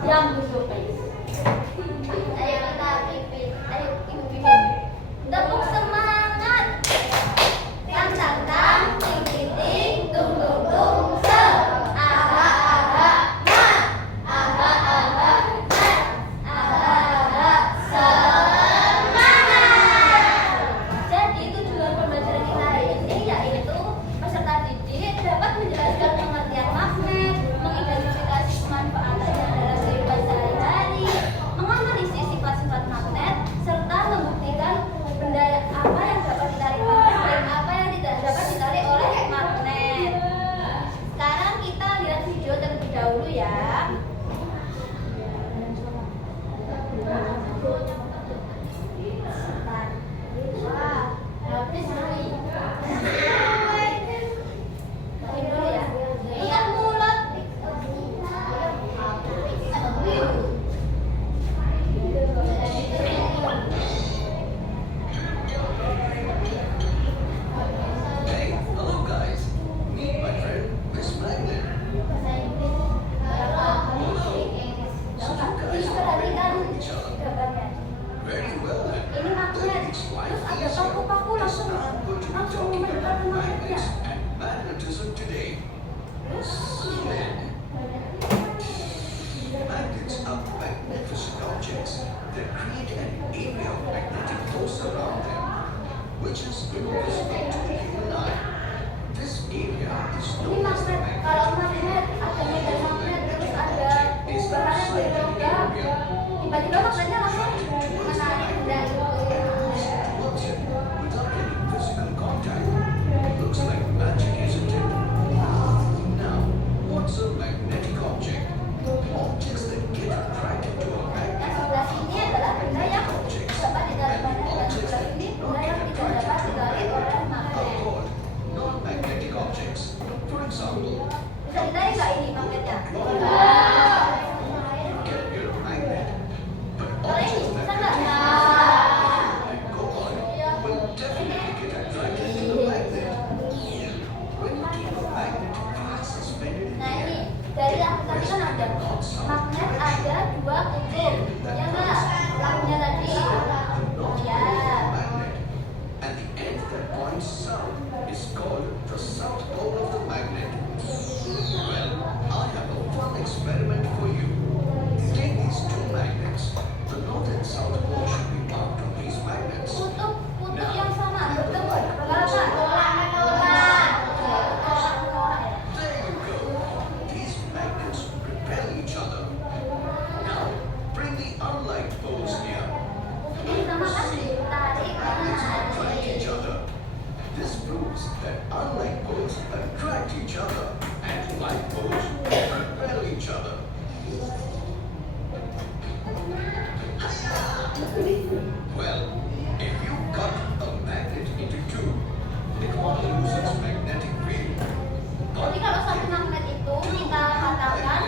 Yang busuk. Ayo kita pipit. Ayo ibu pipit. Tepuk semangat. Tang tang tang, ting ting ting, tung tung tung, se. Aha aha ma. Aha aha ma. Aha aha semangat. Jadi tujuan pembelajaran kita hari ini yaitu peserta didik dapat menjelaskan pengertian magnet, mengidentifikasi kemanfaatannya dalam kehidupan sehari-hari, menganalisis sifat-sifat magnet, serta membuktikan benda apa yang dapat ditarik magnet dan apa yang tidak dapat ditarik oleh magnet. Sekarang kita lihat video terlebih dahulu ya. Wah, habis nih. Dulu ya. Tutup mulut. Hey, hello guys. Meet my friend, Miss Magnet. Perhatikan gambarnya. Very well then. Ini magnet. Terus ada paku-paku langsung mendekati magnetnya. And magnetism today. So then, magnets are magnificent objects that create an area of magnetic force around them, which is invisible to the human eye. This area is Ini known as the magnet. Kalau magnetic magnet ada medan magnet terus ada bahan dari logam. Tiba-tiba magnetnya langsung menarik benda itu. works it without any physical contact. Looks like magic, isn't it? Now, what's a magnetic object? Objects that get attracted to a Yang magnet. sebelah sini adalah benda yang dapat ditarik magnet dan sebelah sini benda yang tidak dapat ditarik oleh Are magnet. called non-magnetic objects. For example, Bisa ditarik nggak ini magnetnya? you can get a magnet, but Kalau ini objects bisa that nggak? and go on will definitely get attracted to the magnet. When you keep a magnet suspended in the Nah ini air, dari aplikasi kan ada magnet ada dua kutub. Ya nggak? Lampunya tadi. Ya. magnet, and the end that points south is called the south pole of the magnet. Well, I have a fun experiment for you. Take these two magnets. The north and south pole should be marked on these magnets. Kutub yang sama bertemu. Berapa? There you go. These magnets repel each other. Now, bring the unlike poles here. Ini sama kan ditarik. Magnets attract each other. This proves that unlike poles attract each other and like poles repel each other. Well, if you cut a magnet into two, it won't lose its magnetic field. Jadi kalau satu magnet itu kita patahkan,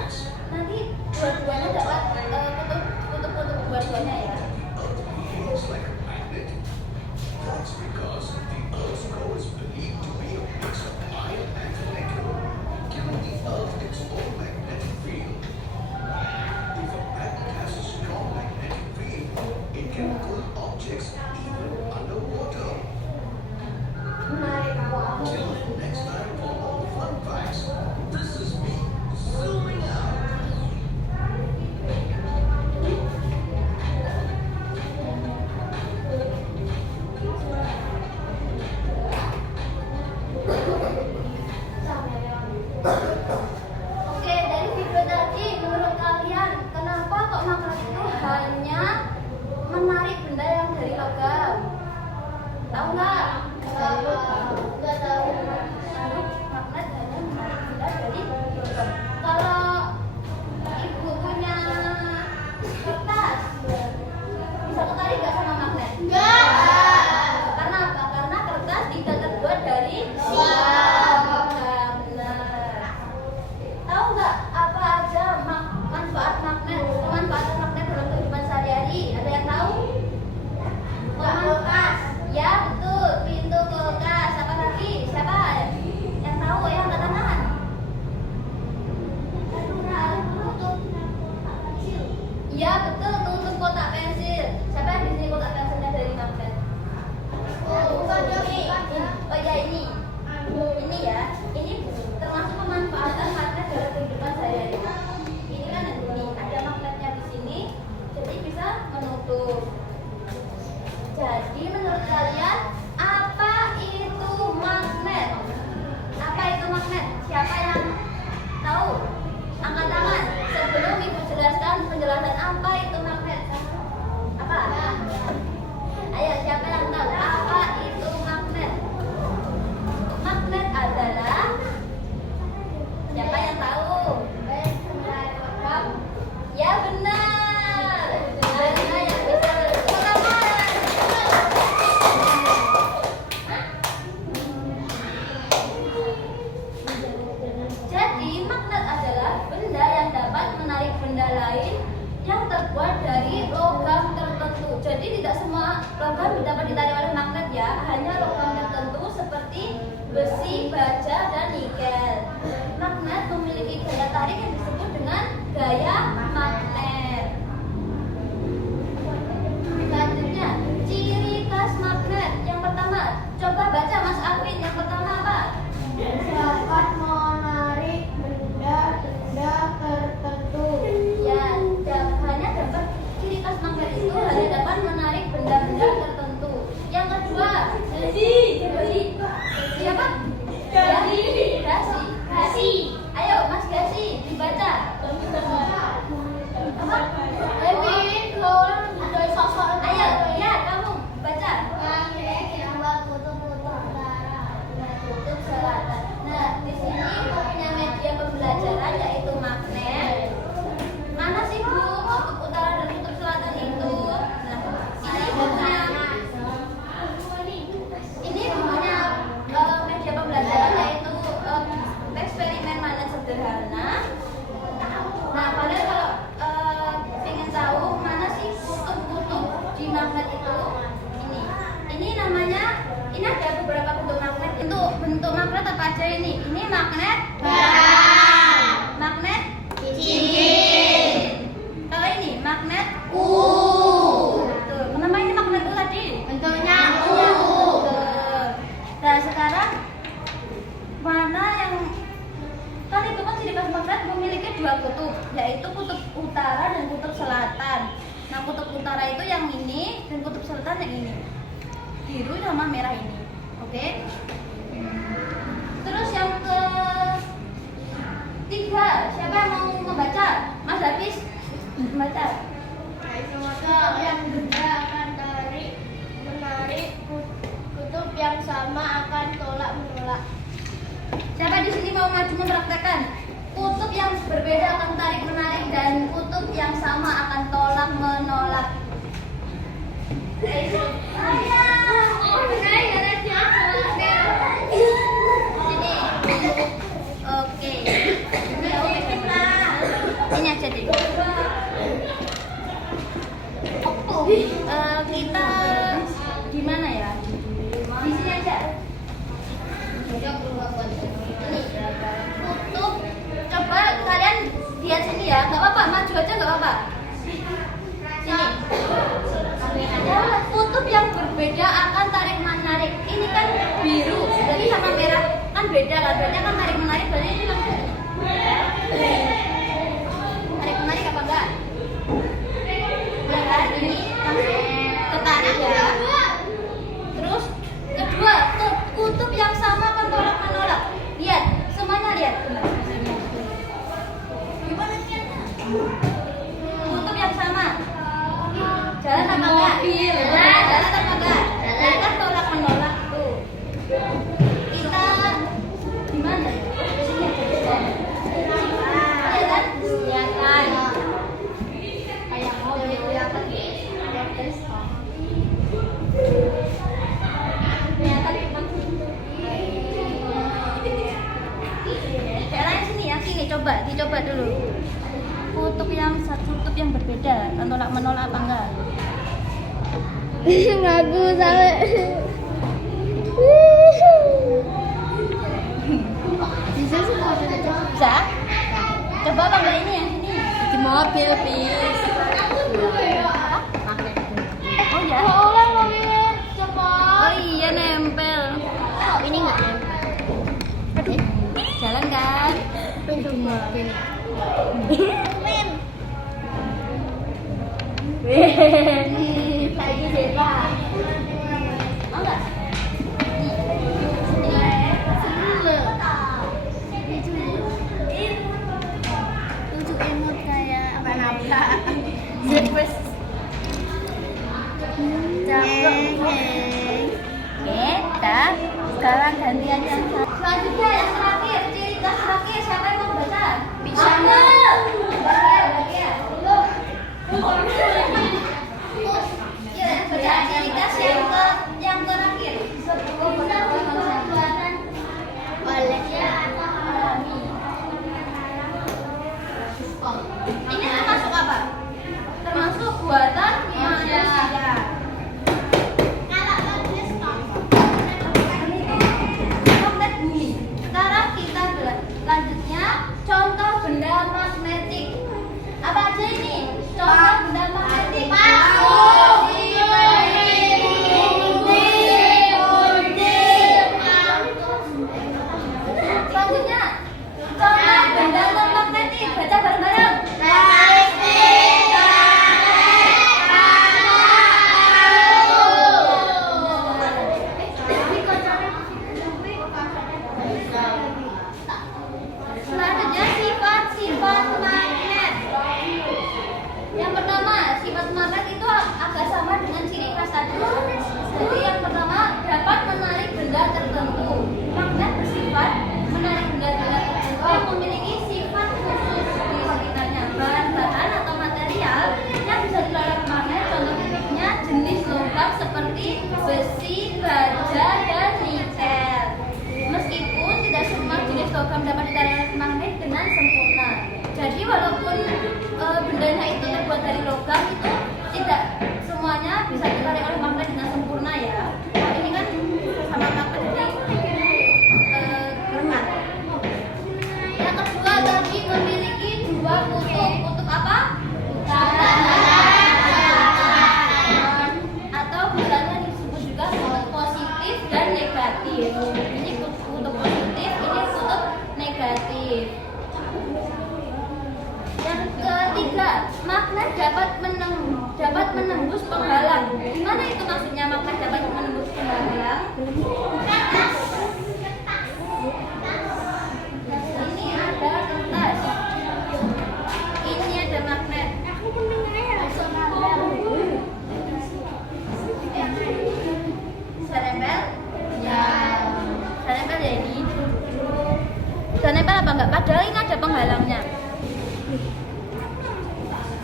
nanti dua-duanya dapat kutub-kutub dua-duanya ya. Earth behaves like a magnet. That's because the Earth's core is believed to be a mix of iron and nickel, giving the Earth its own magnetic field. If a magnet has a strong magnetic field, it can pull objects even underwater. Till next time for more fun facts, this is me zooming out. Oke, dari video tadi menurut kalian kenapa kok magnet itu hanya menarik benda yang dari logam? Tahu nggak? Nggak tahu. Magnet hanya menarik benda dari logam. Kalau ibu punya kertas, bisa ketarik nggak sama magnet? Nggak. Karena apa? Karena kertas tidak terbuat dari logam. Benar. Tahu nggak apa aja manfaat magnet, pemanfaatan magnet dalam kehidupan sehari-hari? Ada yang tahu? Ya betul. Ya betul, tutup kotak pensil. Siapa yang di sini kotak pensilnya dari magnet? Oh ya ini ya, ini termasuk pemanfaatan magnet dalam kehidupan sehari-hari. Ini kan ini ada magnetnya di sini, jadi bisa menutup. Jadi menurut kalian apa itu magnet? Apa itu magnet? Siapa yang tahu? Angkat tangan sebelum ibu jelaskan penjelasan apa itu magnet. Apa? Ayo siapa yang tahu apa itu magnet? Magnet adalah siapa yang tahu? Ya benar. Anda yang bisa Jadi magnet adalah benda yang dapat menarik benda lain yang terbuat dari logam tertentu. Jadi tidak semua logam dapat ditarik oleh magnet ya, hanya logam tertentu seperti besi, baja, dan nikel. Magnet memiliki gaya tarik yang disebut dengan gaya magnet. Selanjutnya, ciri khas magnet. Yang pertama, coba baca Mas Alvin. Yang pertama apa? Dapat menarik benda-benda tertentu. Ya, hanya dapat ciri khas magnet itu hanya dapat menarik benda-benda tertentu. Yang kedua, siapa? Gasi. Ayo Mas Gasi, dibaca. Apa? Ayo, ya kamu baca. Kutub selatan. Nah, di sini punya media pembelajaran yaitu magnet. Mana sih Bu kutub utara dan kutub selatan itu? Nah, ini punya media pembelajaran yaitu eksperimen magnet sederhana. Nah, kalian kalau ingin tahu mana sih kutub-kutub di magnet itu, ini namanya. Ini ada beberapa bentuk magnet. Untuk bentuk magnet apa aja ini? Ini magnet magnet cincin. Kalau ini magnet Betul. Kenapa ini magnet U tadi? Bentuknya Betul. Nah sekarang mana yang kan itu kan ciri khas magnet memiliki dua kutub, yaitu kutub utara dan kutub selatan. Nah kutub utara itu yang ini dan kutub selatan yang ini, biru sama merah ini. Oke. Terus yang ketiga, siapa yang mau membaca? Mas Hafiz membaca. kutub yang benda akan menarik kutub yang sama akan tolak menolak. Siapa di sini mau maju mempraktekkan? Kutub yang berbeda akan tarik menarik dan kutub yang sama akan tolak menolak. Sini. Oke. Ini aja deh. Kita di mana ya? Di sini aja. Kutub. Coba kalian lihat sini ya. Gak apa-apa, maju aja gak apa-apa. Sini. Kutub yang berbeda akan tarik menarik. Ini kan biru, jadi sama merah kan beda kan? Berarti kan tarik menarik. Berarti ini langsung tarik menarik apa enggak? Ya kan? Ini langsung ketarik ya. Terus kedua, kutub yang sama akan tolak menolak. Lihat, semuanya lihat. Gimana lihatnya? Kutub yang sama. Jalan apa enggak? Jalan apa enggak? Jalan kan tolak menolak tuh. Kita di mana? Di sini aja. Iya kan? Iya kan. Kayak mobil yang pergi. Jalan sini ya, sini dicoba dulu. Kutub yang berbeda, kan tolak menolak apa enggak? Ngaku sampai. Bisa sih kalau Bisa? Coba apa enggak ini yang sini? di mobil, bis. Oh ya. Oh iya nempel. Ini nggak nempel. Jalan kan? Lagi siapa? Mau nggak? Lucu emot kayak apa-apa. Kita sekarang gantian yang selanjutnya yang terakhir, ciri khas terakhir. Siapa yang mau baca? Bisa. Ya, baca ciri khas yang terakhir. Ini termasuk apa? Termasuk buatan manusia. Magnet bumi. Sekarang kita lanjutnya contoh benda magnetik. Apa aja ini? Contoh benda magnetik. Selanjutnya contoh benda non magnetik. Baca bareng-bareng. Selanjutnya sifat-sifat magnet. Yang pertama, sifat magnet itu agak sama dengan ciri khas tadi. Jadi yang pertama dapat menarik benda tertentu. Magnet bersifat menarik benda-benda tertentu yang memiliki sifat khusus di sekitarnya. Bahan-bahan atau material yang bisa dilalui magnet, contohnya jenis logam seperti besi, baja, dan nikel. Meskipun tidak semua jenis logam dapat ditarik magnet dengan sempurna. Jadi walaupun bendanya itu terbuat dari logam, itu tidak semuanya bisa ditarik oleh magnet dengan sempurna ya. Nah, ini kan sama magnet jadi rekat. Yang kedua tadi memiliki dua kutub. Kutub apa? Atau biasanya disebut juga kutub positif dan negatif. Ini kutub positif, ini kutub negatif. Yang ketiga, magnet dapat menembus penghalang. Gimana itu maksudnya magnet dapat menembus penghalang? Ini ada kertas. Ini ada magnet. Bisa nempel? Ya. Bisa nempel ya ini? Bisa nempel apa enggak? Padahal ini ada penghalangnya.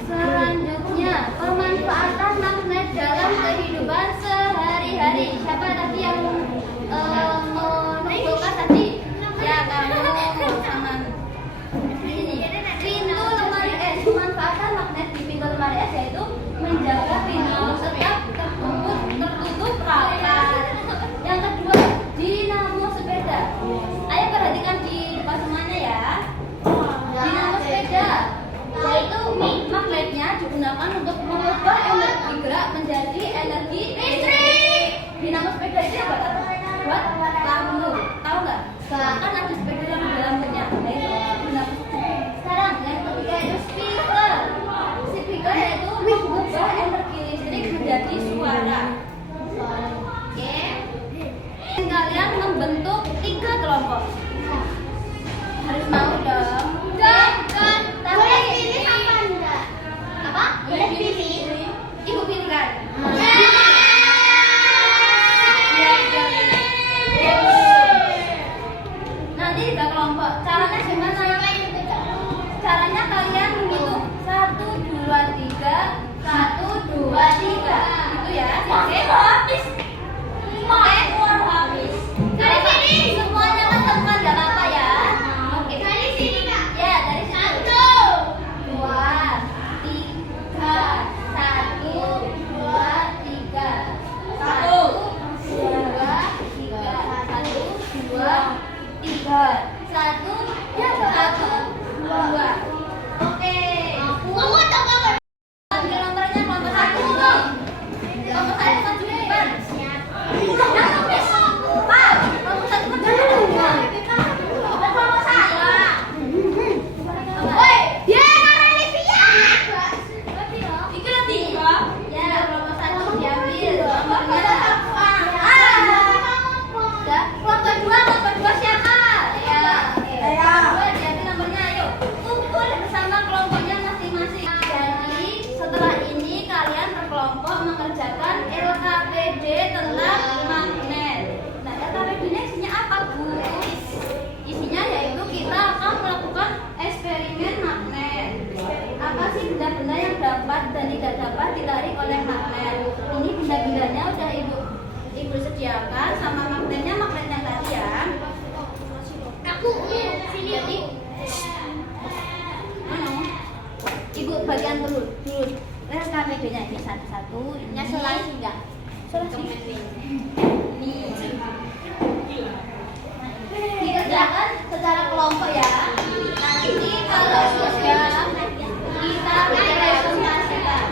Selanjutnya, pemanfaatan magnet dalam kehidupan sehari-hari. Siapa tadi yang menunjukkan tadi? Ya, kamu sama ini. Pintu lemari es. Pemanfaatan magnet di pintu lemari es yaitu menjaga pintu tetap tertutup rapat. Yang kedua, dinamo sepeda. Ayo perhatikan di depan semuanya ya. Dinamo sepeda yaitu magnetnya digunakan untuk mengubah energi gerak menjadi energi listrik. Dinamo sepeda itu buat apa? Buat lampu. Tahu nggak? Kan ada sepeda yang ada lampunya. Nah, itu dinamo sepeda. Sekarang yang ketiga itu speaker. Speaker yaitu mengubah energi listrik menjadi suara. Oke. Kalian membentuk 3 kelompok. Harus mau dong. Tapi pilih apa enggak? apa? Boleh pilih. Ibu pilih kan? Nanti kunciakan sama magnetnya magnet yang tadi ya. Aku sini. Jadi ibu bagian dulu LKPD-nya ini satu-satu. Ini Solasi enggak? solasi. Ini dikerjakan secara kelompok ya. Nanti kalau sudah kita presentasikan.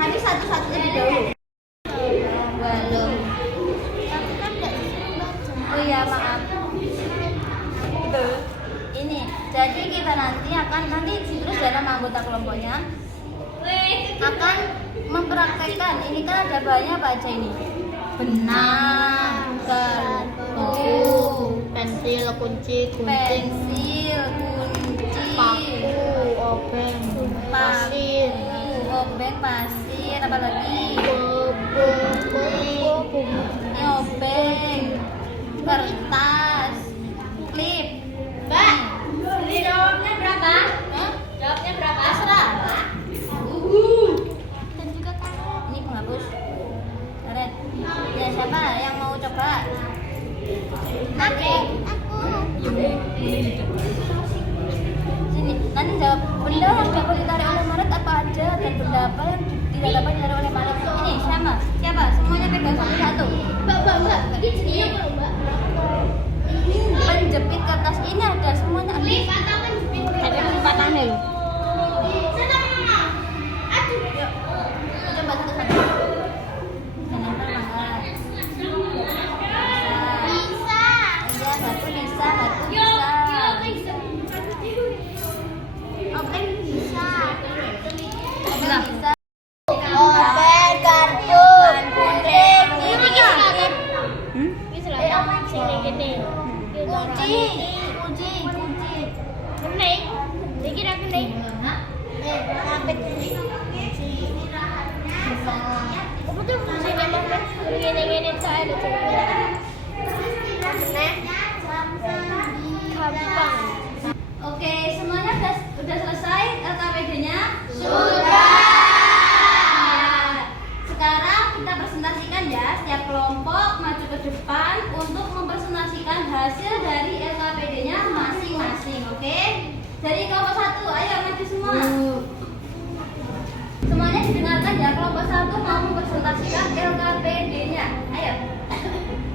Habis satu-satu lebih dahulu. Belum. Aku kan enggak baca. Oh iya maaf. Ini jadi kita nanti terus dalam anggota kelompoknya akan mempraktekkan. Ini kan ada bahannya apa aja ini? Benang, kartu, pensil, kunci, pensil, kunci, paku, obeng, pasir, obeng, pasir, apa lagi? Ini obeng, kertas, klip. Mbak, ini jawabnya berapa? Hah? Jawabnya berapa? Terserah. Dan juga karet. Ini penghapus. Karet. Ya siapa yang mau coba? Aku. Sini. Nanti jawab benda yang dapat ditarik oleh Maret apa aja dan benda apa yang tidak dapat ditarik oleh Maret. Ini siapa? Siapa? Semuanya pegang satu-satu. Mbak. Ini jenisnya apa, Mbak? Penjepit kertas ini ada semuanya. Klip atau penjepit? Ada lipatannya loh. Sana. Aduh. Yuk. Coba satu-satu. Jangan terlambat. Bisa. Iya, satu bisa, satu Yo, bisa. Obeng bisa. Bisa. Bisa. Obeng, kartun, kuning, sini gini. Kunci. Kening. Dikira kening. Sampai sini. Apa tuh fungsinya magnet? Gini saya ada coba. Gampang. Oke, semuanya udah selesai LKPD-nya? Sudah. Sekarang kita presentasikan ya, setiap kelompok maju ke depan untuk mempresentasikan hasil dari LKPD-nya masing-masing, oke? Dari kelompok 1, ayo maju semua. Semuanya didengarkan ya, kelompok 1 mau mempresentasikan LKPD-nya. Ayo.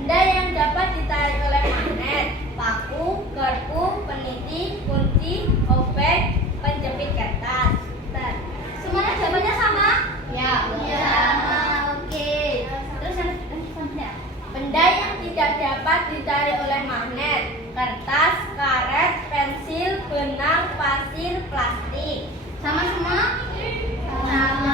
Benda yang dapat ditarik oleh magnet, paku, garpu, peniti, kunci, obeng, penjepit kertas. Bentar. Semuanya jawabannya sama? Ya. Sama, oke. Terus yang selanjutnya. Benda yang tidak dapat ditarik oleh magnet, kertas, karet, pensil, benang, pasir, plastik. Sama semua? Sama.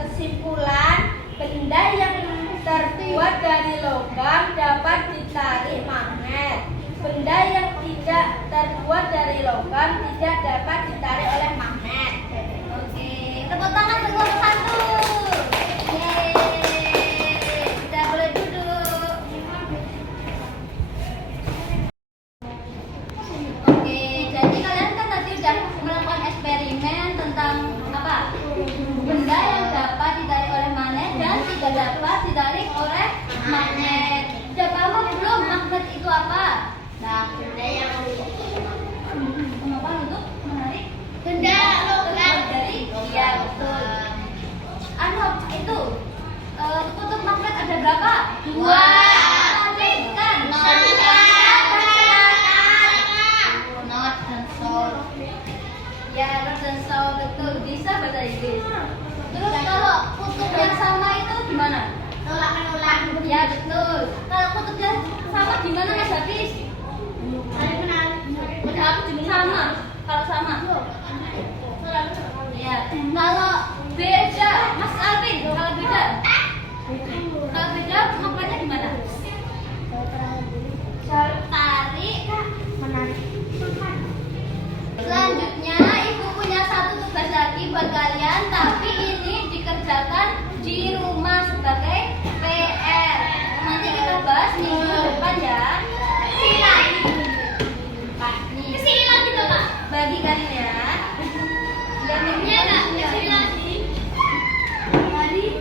Kesimpulan, benda yang terbuat dari logam dapat ditarik magnet. Benda yang tidak terbuat dari logam tidak dapat ditarik oleh magnet. Oke, tepuk tangan untuk kelompok 1. Yeay. Sudah boleh duduk. Oke, jadi kalian kan tadi udah melakukan eksperimen tentang apa? Benda yang dapat ditarik oleh magnet dan tidak dapat ditarik oleh magnet. Udah paham belum magnet itu apa? Nah, benda yang Kemampuan untuk menarik benda logam dari iya betul. Itu kutub magnet ada berapa? 2. Lanjutkan. North dan South. Ya, North dan South betul. Bisa bahasa Inggris. Terus kalau kutub yang sama itu gimana? Tolak menolak. Ya betul. Kalau kutub yang sama gimana Mas Hafiz? Saling kenal. Sama. Kalau sama. Ya. Kalau beda, Mas Alvin, kalau beda. Kalau beda makannya gimana? Tarik. Menarik. Selanjutnya ibu punya satu tugas lagi buat kalian, tapi ini dikerjakan di rumah sebagai PR. Nanti kita bahas minggu depan ya. Nih Kesini lagi tuh Kak. Bagikan ya. Dan Iya Kak, kesini lagi. tadi Kak.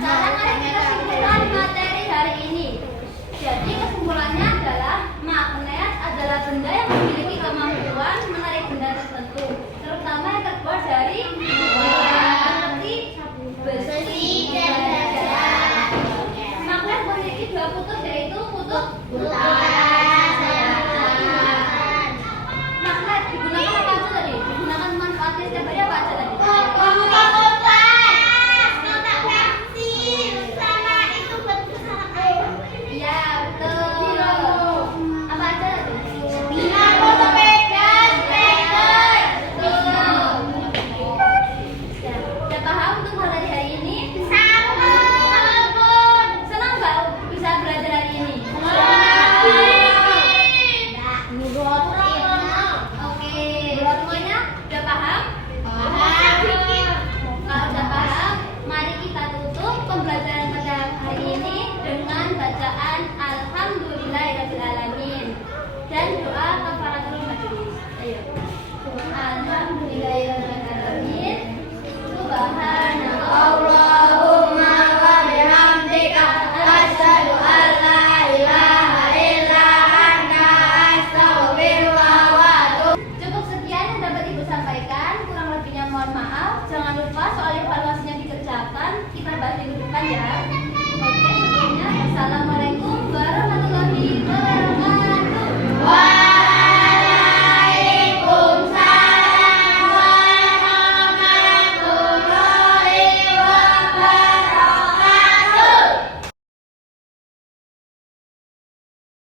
Sekarang mari kita simpulkan materi hari ini. Jadi kesimpulannya adalah magnet adalah benda yang memiliki kemampuan menarik benda tertentu, terutama yang terbuat dari seperti besi dan baja. Magnet memiliki dua kutub, yaitu kutub utara dan selatan. Magnet digunakan apa aja tadi? Digunakan manfaatnya setiap hari apa aja tadi? Iya, betul. Apa aja tadi? Betul. Ya, udah paham untuk materi hari ini? Senang nggak bisa belajar hari ini? Oke, semuanya udah paham? Kalau udah paham, mari kita tutup pembelajaran pada hari ini dengan bacaan Alhamdulillahirrahmanirrahim dan doa kafaratul majelis. Ayo. Alhamdulillahirrahmanirrahim. Subhanallahumma wa bihamdika asyhadu an la ilaha illa anta astaghfiruka wa atubu. Cukup sekian yang dapat Ibu sampaikan, kurang lebihnya mohon maaf. Jangan lupa soal evaluasinya dikerjakan, kita bahas minggu depan ya. Oke, sebelumnya assalamualaikum.